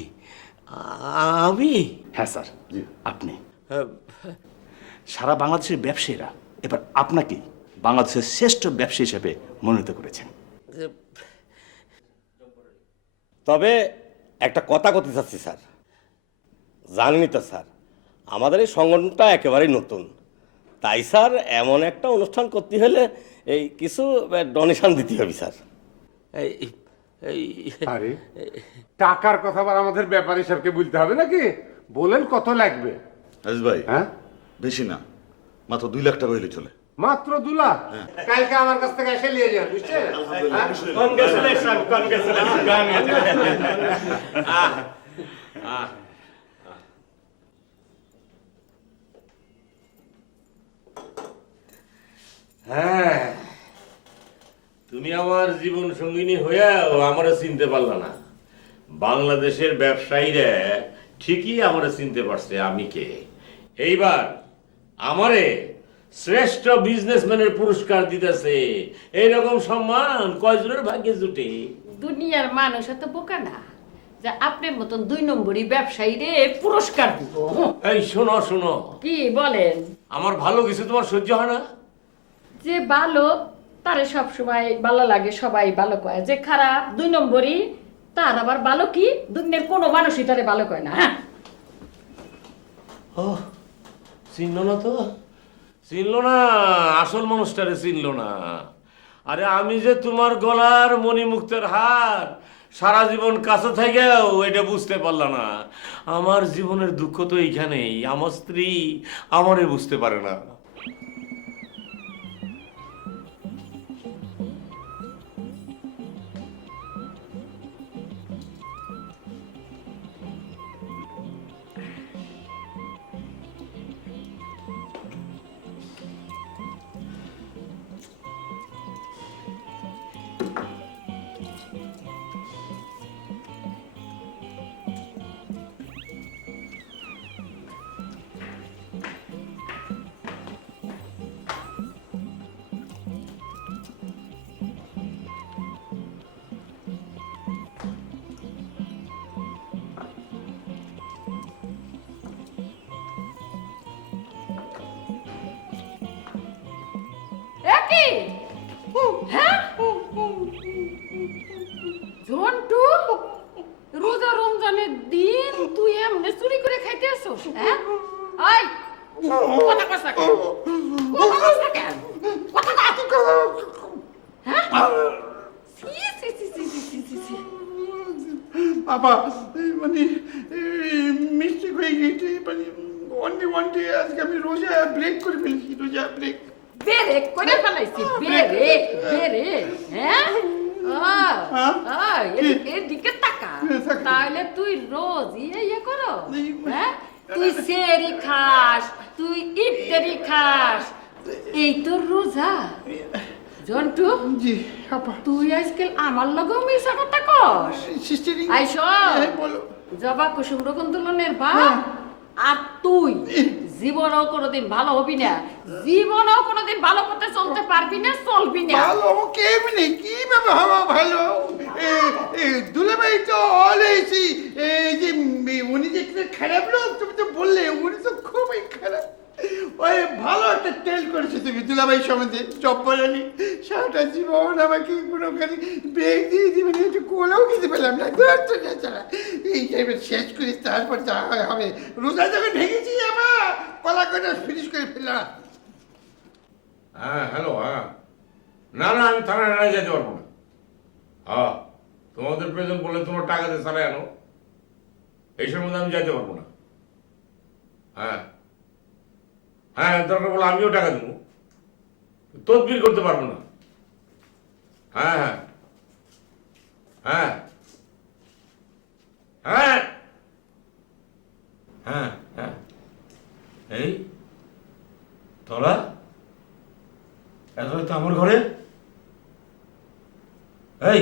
আমি? হ্যাঁ স্যার, আপনি। সারা বাংলাদেশের ব্যবসায়ীরা এবার আপনাকেই বাংলাদেশের শ্রেষ্ঠ ব্যবসায়ী হিসেবে মনোনীত করেছেন। তবে একটা কথা করতে চাচ্ছি স্যার, জানেনই তো স্যার আমাদের এই সংগঠনটা একেবারেই নতুন। তাই স্যার এমন একটা অনুষ্ঠান করতে হলে এই কিছু ডোনেশন দিতে হবে স্যার। আরে টাকার কথা আবার আমাদের ব্যাপারী সাহেবকে বলতে হবে নাকি? বলেন কত লাগবে? আজ ভাই, হ্যাঁ, বেশি না, মাত্র 2 লাখ টাকা হইলে চলে। মাত্র 2 লাখ? কালকে আমার কাছ থেকে এসে নিয়ে যান, বুঝছেন? কনগ্রেচুলেশন, হ্যাঁ, তুমি আমার জীবন সঙ্গিনী হইয়াও আমারে চিনতে পারলা না। বাংলাদেশের ব্যবসায়ীরা ঠিকই আমারে চিনতে পারছে আমি কে। এইবার আমারে শ্রেষ্ঠ বিজনেসম্যানের পুরস্কার দিতেছে। এইরকম সম্মান কয়জনের ভাগ্যে জুটে? দুনিয়ার মানুষ এত বোকা না যে আপনার মতন 2 নম্বরই ব্যবসায়ীরে পুরস্কার দিব। এই শোনো শোনো, কি বলেন? আমার ভালো কিছু তোমার সহ্য হয় না? যে ভালো তারে সব সময় ভালো লাগে, সবাই ভালো কয়। যে খারাপ 2 নম্বরই তার আবার ভালো কি দুনিয়ার কোনো মানুষই তারে ভালো কয় না। হ্যাঁ, ও চিনল না তো, চিনল না, আসল মানুষটারে চিনল না। আরে আমি যে তোমার গলার মণিমুক্তের হার সারা জীবন কাছে থেকেও এটা বুঝতে পারলাম না। আমার জীবনের দুঃখ তো এইখানেই, আমার স্ত্রী আমারে বুঝতে পারে না। ঝন্টু রোজা রমজানের দিন তুই এমনি চুরি করে খাইতে আসছিস হ্যাঁ এই কথা কস না কেন? কথা কস না কেন? কথা কস। হ্যাঁ সি সি সি সি সি সি সি সি। বাবা মানে মিস্টেক হয়ে গেছে মানে ওয়ান ডে আজকে আমি রোজা ব্রেক করে ফেলেছি রোজা ব্রেক বেরেক করে ফেলাইছি বেরেক বেরেক হ্যাঁ এদিকে তাকা তাহলে তুই রোজ ইয়ে করো হ্যাঁ তুই সেরি খাস তুই ইফতারি খাস এই তোর রোজা জন্টু জি আপা তুই আজকাল আমার লগেও মিশা কথা কস সিস্টারিং আইস বলো জবা কুসুম রকন্দুলনের বাপ আর তুই জীবনেও কোনোদিন ভালো হবি না জীবনেও কোনোদিন ভালো পথে চলতে পারবি না চলবি না ভালো কেমনি কিভাবে হওয়া ভালো দুলাভাই তো অলওয়েজই যে উনি যে খারাপ লোক তুমি তো বললে উনি তো খুবই খারাপ ওই ভালো একটা টেল করেছে তুমি দুলাভাই সম্বন্ধে জব্বর আলী সারাটা জীবন আমাকে কোনোখানে ব্রেক দিয়ে দিবে না একটু কোলেও খেতে পেলাম না ছাড়া এই টাইপের শেষ করিস তারপর যা হবে রোজা যখন ভেঙেছি আমার কলা কটা ফিনিশ করে ফেললাম হ্যাঁ হ্যালো হ্যাঁ না না আমি থানায় যেতে পারবো না হ্যাঁ তোমাদের প্রয়োজন বলে তোমার টাকা দিয়ে চালাই আনো এইসব মধ্যে আমি যেতে পারবো না হ্যাঁ হ্যাঁ দরকার বলে আমিও টাকা দেবো তদবির করতে পারবো না হ্যাঁ হ্যাঁ হ্যাঁ হ্যাঁ হ্যাঁ এই তোরা এত তো আমার ঘরে এই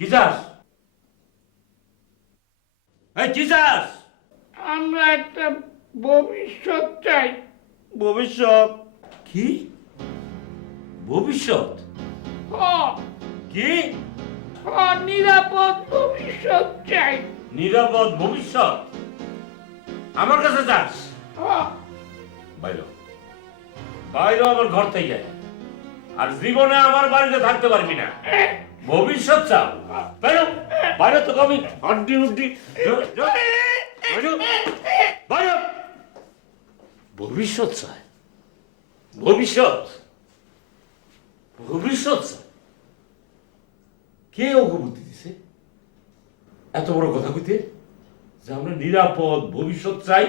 কি চাস এই কি চাস আমরা একটা ভবিষ্যৎ চাই ভবিষ্যৎ কি ভবিষ্যৎ হ কি হ নিরাপদ ভবিষ্যৎ চাই নিরাপদ ভবিষ্যৎ আমার কাছে চাস হ বাইরে বাইরে আমার ঘর থেকে আর জীবনে আমার বাড়িতে থাকতে পারবি না ভবিষ্যৎ চাও বাইরে বাইরে তো কবি হড্ডি উড্ডি বাইরে ভবিষ্যৎ চায় ভবিষ্যৎ ভবিষ্যৎ চায় কে ওকে বুদ্ধি দিছে এত বড় কথা কইতে যে আমরা নিরাপদ ভবিষ্যৎ চাই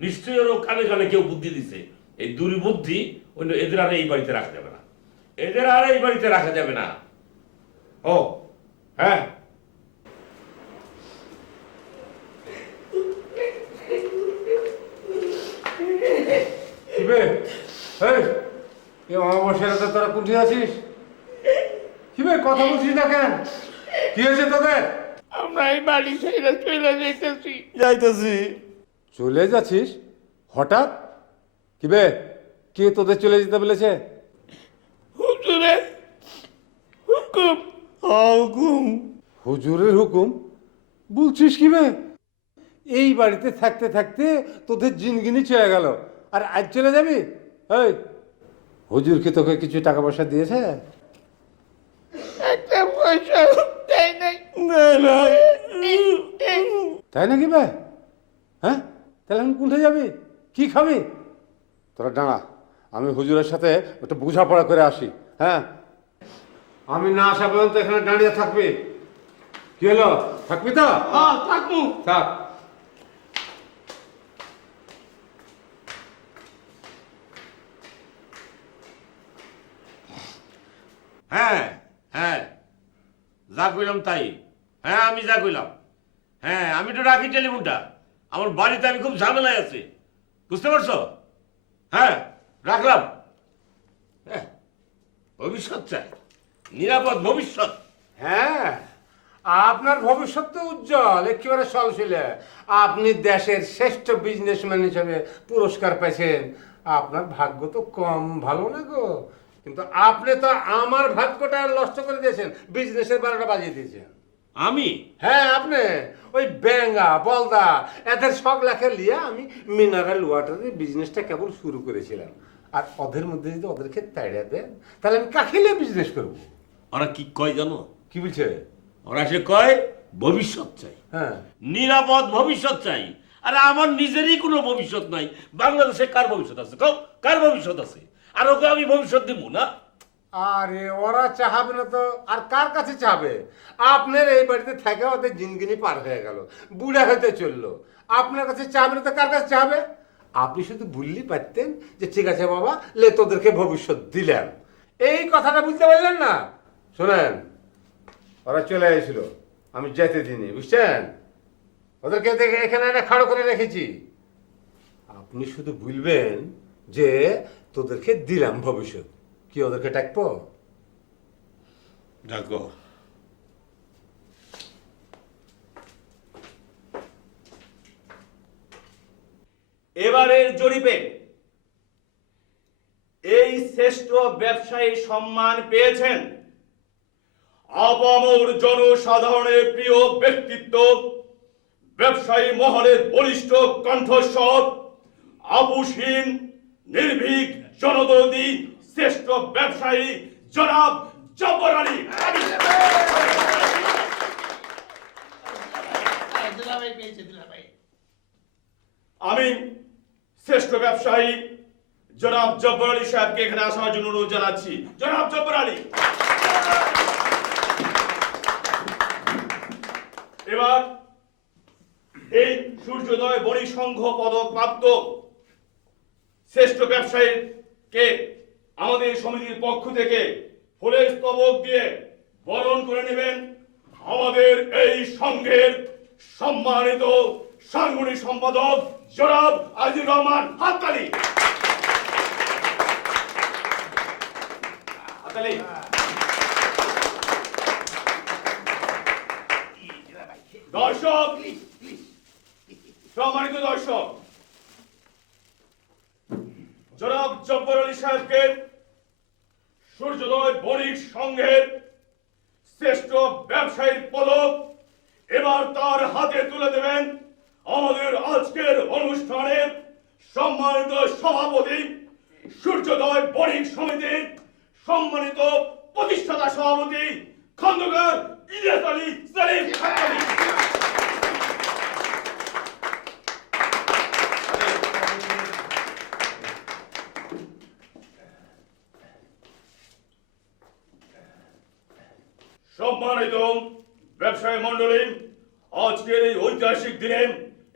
নিশ্চয়ই ওর কানে কানে কেউ বুদ্ধি দিছে এই দুর্বুদ্ধি অন্য এদের আর এই বাড়িতে রাখা যাবে না এদের আর এই বাড়িতে রাখা যাবে না ও হ্যাঁ কিবে এই এ অমাবস্যার রাতে তোরা কুঠি আছিস কিবে কথা বলছিস না কেন কি হয়েছে তোদের আমরা এই বাড়ি ছেড়ে চলে যেতেছি যাইতেছি চলে যাচ্ছিস হঠাৎ কিবে কে তোদের চলে যেতে বলেছে হুজুরের হুকুম হুকুম হুজুরের হুকুম বলছিস কিবে এই বাড়িতে থাকতে থাকতে তোদের জিনগিনি চলে গেল আর আজ চলে যাবি এই হুজুর কি তোকে কিছু টাকা পয়সা দিয়েছে একটা পয়সা দেয় নাই তাই নাকি বে হ্যাঁ তাহলে আমি কোথায় যাবি কি খাবি তোরা দাঁড়া আমি হুজুরের সাথে একটু বোঝাপড়া করে আসি হ্যাঁ আমি না আসা পর্যন্ত এখানে দাঁড়িয়ে থাকবি কি হলো থাকবি তো হ্যাঁ থাকবো থাক হ্যাঁ হ্যাঁ যা কইলাম তাই হ্যাঁ আমি যা কইলাম হ্যাঁ আমি তো রাখি টেলিফোনটা আমার বাড়িতে আমি খুব ঝামেলায় আছি বুঝতে পারছো হ্যাঁ রাখলাম হ্যাঁ ভবিষ্যৎ চাই নিরাপদ ভবিষ্যৎ হ্যাঁ আপনার ভবিষ্যৎ তো উজ্জ্বল একেবারে সলসলে আপনি দেশের শ্রেষ্ঠ বিজনেসম্যান হিসেবে পুরস্কার পাইছেন আপনার ভাগ্য তো কম ভালো না গো কিন্তু আপনি তো আমার ভাগ্যটা নষ্ট করে দিয়েছেন বিজনেসের 12টা বাজিয়ে দিয়েছেন আমি হ্যাঁ আপনি ওই ব্যাঙ্গা বলদা এদের শখ লেখা লিয়ে আমি মিনারেল ওয়াটারের বিজনেসটা কেবল শুরু করেছিলাম আর ওদের মধ্যে যদি ওদেরকে তাড়িয়ে দেন তাহলে আমি কাকে নিয়ে বিজনেস করবো ওরা কি কয় জানো কি বলছে ওরা সে কয় ভবিষ্যৎ চাই, হ্যাঁ নিরাপদ ভবিষ্যৎ চাই। আর আমার নিজেরই কোনো ভবিষ্যৎ নাই। বাংলাদেশে কার ভবিষ্যৎ আছে? কও, কার ভবিষ্যৎ আছে? আর ওকে আমি ভবিষ্যৎ দিব না? আরে ওরা চাহাবে না তো আর কার কাছে চাবে? আপনার এই বাড়িতে থাকে ওদের জিনগিনি পার হয়ে গেল, বুড়া হতে চললো, আপনার কাছে চাবে না তো কার কাছে চাবে? আপনি শুধু বললেই পারতেন যে ঠিক আছে বাবা, লে তোদেরকে ভবিষ্যৎ দিলাম, এই কথাটা বুঝতে পারলেন না? শোনেন, ওরা চলে এসেছিল, আমি যেতে দিইনি, বুঝছেন? ওদেরকে এখানে এনে খাড়ো করে রেখেছি। আপনি শুধু বলবেন যে তোদেরকে দিলাম ভবিষ্যৎ, কি ওদেরকে ডাকবো? ডাকো। এবারের জরিপে এই শ্রেষ্ঠ ব্যবসায়ী সম্মান পেয়েছেন আপামর জনসাধারণের প্রিয় ব্যক্তিত্ব, ব্যবসায়ী মহলের বলিষ্ঠ কণ্ঠস্বর, আপুসহীন নির্ভীক জনদরদী শ্রেষ্ঠ ব্যবসায়ী জনাব জব্বার আলী। আমি শ্রেষ্ঠ ব্যবসায়ী জনাব জব্বার আলী সাহেবকে এখানে আসার জন্য অনুরোধ জানাচ্ছি। জনাব জব্বার আলী। এবার এই সূর্যোদয় বণিক সংঘ পদক প্রাপ্ত শ্রেষ্ঠ ব্যবসায়ীকে আমাদের সমিতির পক্ষ থেকে ফুলের স্তবক দিয়ে বরণ করে নেবেন আমাদের এই সংঘের সম্মানিত সাংগঠনিক সম্পাদক জনাব আজিজুর রহমান। হাততালি। হাততালি। দর্শক, সম্মানিত দর্শক, জনাব জব্বার আলী সাহেবকে সূর্যোদয় বণিক সংঘের শ্রেষ্ঠ ব্যবসায়ীর পদক এবার তার হাতে তুলে দেবেন আমাদের আজকের অনুষ্ঠানের সম্মানিত সভাপতি, সূর্যোদয় বণিক সমিতির সম্মানিত প্রতিষ্ঠাতা সভাপতি খন্দকার ইলিয়াস আলী সালিম। সম্মানিত ব্যবসায়ী মন্ডলী, আজকের এই ঐতিহাসিক দিনে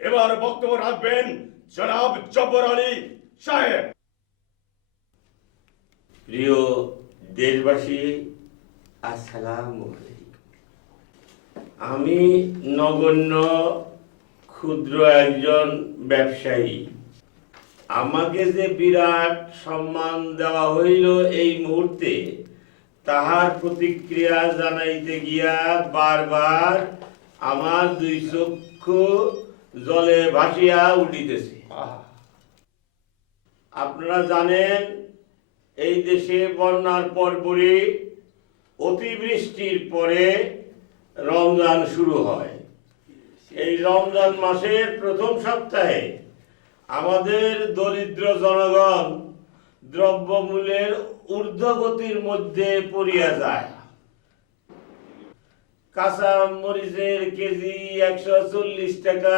এবার বক্তব্য রাখবেন জনাব জব্বার আলী সাহেব। প্রিয় দেশবাসী, আসসালামু আলাইকুম। আমি নগণ্য ক্ষুদ্র একজন ব্যবসায়ী। আমাকে যে বিরাট সম্মান দেওয়া হইল এই মুহূর্তে, তাহার প্রতিক্রিয়া জানাইতে গিয়া বারবার আমার দুই চক্ষু জলে ভাসিয়া উঠিতেছে। আপনারা জানেন, এই দেশে বন্যার পরপরই অতিবৃষ্টির পরে রমজান শুরু হয়। এই রমজান মাসের প্রথম সপ্তাহে আমাদের দরিদ্র জনগণ দ্রব্যমূল্যের ঊর্ধ্বগতির মধ্যে পড়িয়া যায়। কাঁচা মরিচের কেজি 140 টাকা,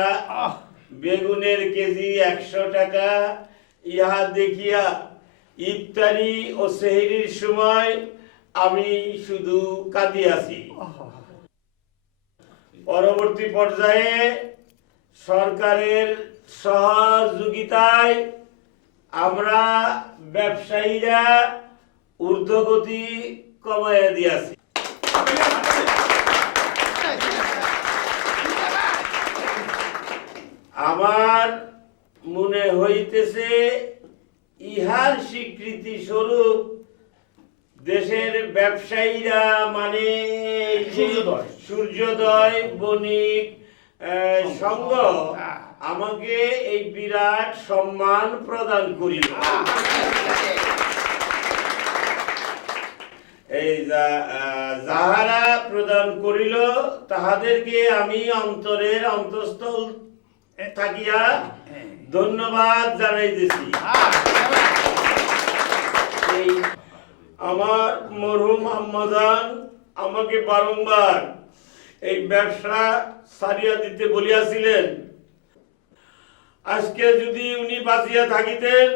বেগুনের কেজি 100 টাকা। ইহা দেখিয়া ইফতারি ও সেহরির সময় আমি শুধু কাঁদিয়াছি। পরবর্তী পর্যায়ে সরকারের সহযোগিতায় আমরা ব্যবসায়ীরা ঊর্ধ্বগতি কমাইয়া দিয়াছি। আমার মনে হইতেছে ইহার স্বীকৃতি স্বরূপ দেশের ব্যবসায়ীরা মানে সূর্যোদয় বণিক সংঘ আমাকে এই বিরাট সম্মান প্রদান করিল। এই যাহারা প্রদান করিল তাহাদেরকে আমি অন্তরের অন্তঃস্থল থাকিয়া ধন্যবাদ জানাইতেছি। এই আমার মরহুম আম্মাজান আমাকে বারংবার এই ব্যবসা সারিয়া দিতে বলিয়াছিলেন। আজকে যদি উনি বাঁচিয়া থাকিতেন,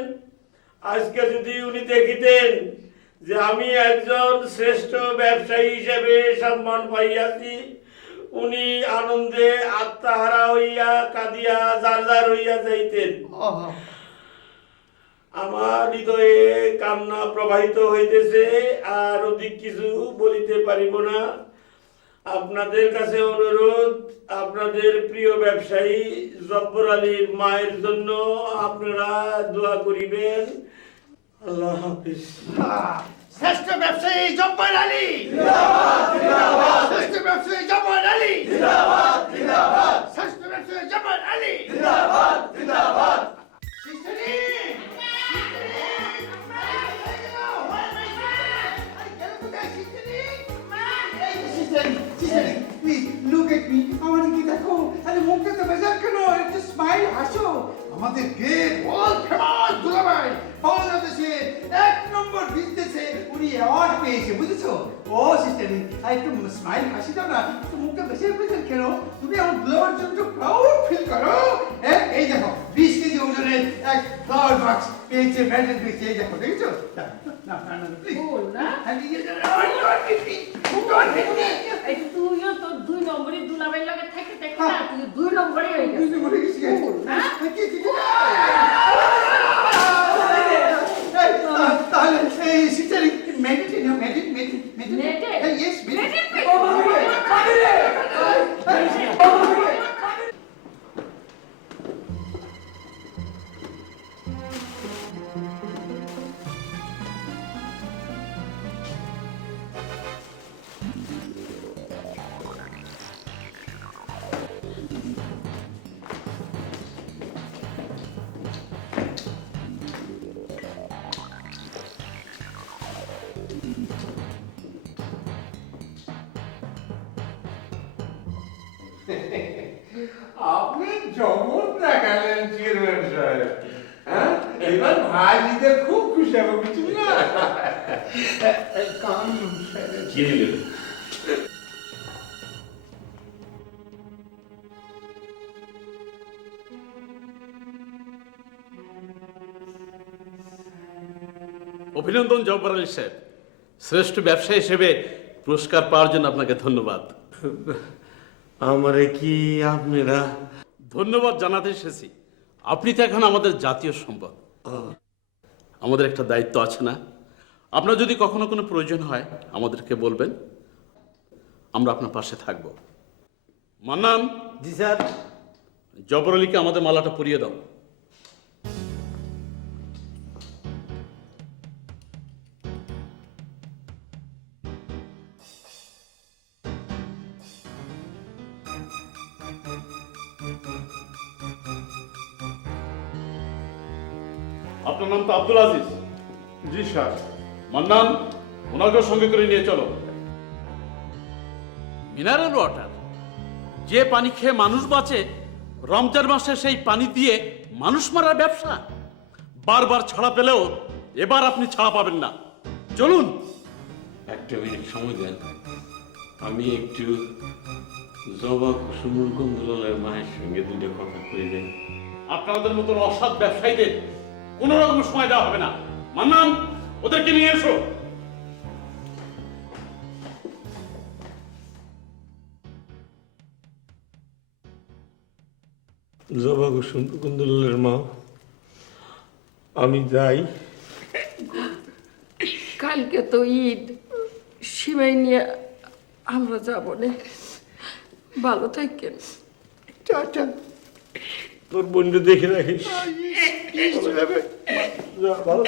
আজকে যদি উনি দেখিতেন যে আমি একজন শ্রেষ্ঠ ব্যবসায়ী হিসেবে সম্মান পাইয়াছি, উনি আনন্দে আত্মহারা হইয়া কাঁদিয়া জারজার হইয়া যাইতেন। আমার হৃদয়ে কান্না প্রবাহিত হইতেছে, আর অধিক কিছু বলিতে পারিব না। আপনাদের কাছে অনুরোধ, আপনাদের প্রিয় ব্যবসায়ী জব্বর আলীর মায়ের জন্য আপনারা দোয়া করিবেন। আল্লাহ হাফিজ। শ্রেষ্ঠ ব্যবসায়ী জব্বার আলী, শ্রেষ্ঠ ব্যবসায়ী জব্বার আলী, শ্রেষ্ঠ ব্যবসায়ী জব্বার আলী। আমাদের গ্রেট ওয়ার্ল্ড ফেমাস দুলাভাই বাংলাদেশে 1 নম্বর বিজনেসে উনি অ্যাওয়ার্ড পেয়েছে, বুঝেছো? ও সিস্টার, একটু স্মাইল হাসি দাও না, একটু মুখটা বেশি পেয়েছেন কেন? তুমি আমার দুলাভাইয়ের জন্য একটু প্রাউড ফিল করো। এই দেখো 20 কেজি ওজনের এক ফ্লাওয়ার বাক্স পেয়েছে, মেডেল পেয়েছে, এই দেখো, দেখেছো? না না না প্লিজ তুইও তো 2 নম্বরই দুলাভাইয়ের লগে থাকতে থাকতে না, তুই 2 নম্বরই হয়ে গেছিস। তাহলে এই সিস্টার মেডিটেট ইয়েস আপনি জমন দেখালেন চেয়ারম্যান সাহেব। হ্যাঁ, এবার ভাইজিদের খুব খুশি হবে, বুঝলি না? কি হইল? অভিনন্দন জব্বার আলী সাহেব, শ্রেষ্ঠ ব্যবসায়ী হিসেবে পুরস্কার পাওয়ার জন্য আপনাকে ধন্যবাদ। আমারে কি আপনারা ধন্যবাদ জানাতে এসেছি। আপনি তো এখন আমাদের জাতীয় সম্পদ। আমাদের একটা দায়িত্ব আছে না? আপনার যদি কখনো কোনো প্রয়োজন হয় আমাদেরকে বলবেন, আমরা আপনার পাশে থাকব। মান্নান। জি স্যার। জব্বার আলীকে আমাদের মালাটা পরিয়ে দাও। আপনার নাম তো আব্দুল আজিজ? জি স্যার। মান্নান, ওনাকে সঙ্গে করে নিয়ে চলো। মিনারেল ওয়াটার, যে পানি খেয়ে মানুষ বাঁচে, রমজান মাসে সেই পানি দিয়ে মানুষ মারার ব্যবসা। বারবার ছাড়া পেলেও এবার আপনি ছাড়া পাবেন না। চলুন। একটা মিনিট সময় দেন, আমি একটু জবা কুসুমুর গন্ধলালের মায়ের সঙ্গে দুটো কথা কই দেন। আপনাদের মতন অসৎ ব্যবসায়ীদের কোনো রকম সময় দেওয়া হবে না। মান্নান, ওদেরকে নিয়ে এসো। জবা কুসুম গন্ধলালের মা, আমি যাই। কালকে তো ঈদ, সিমাই নিয়ে আমরা যাবো না। ভালো থাকেন। টাটা। তোর বন্ধু দেখে রাখিস। ভালো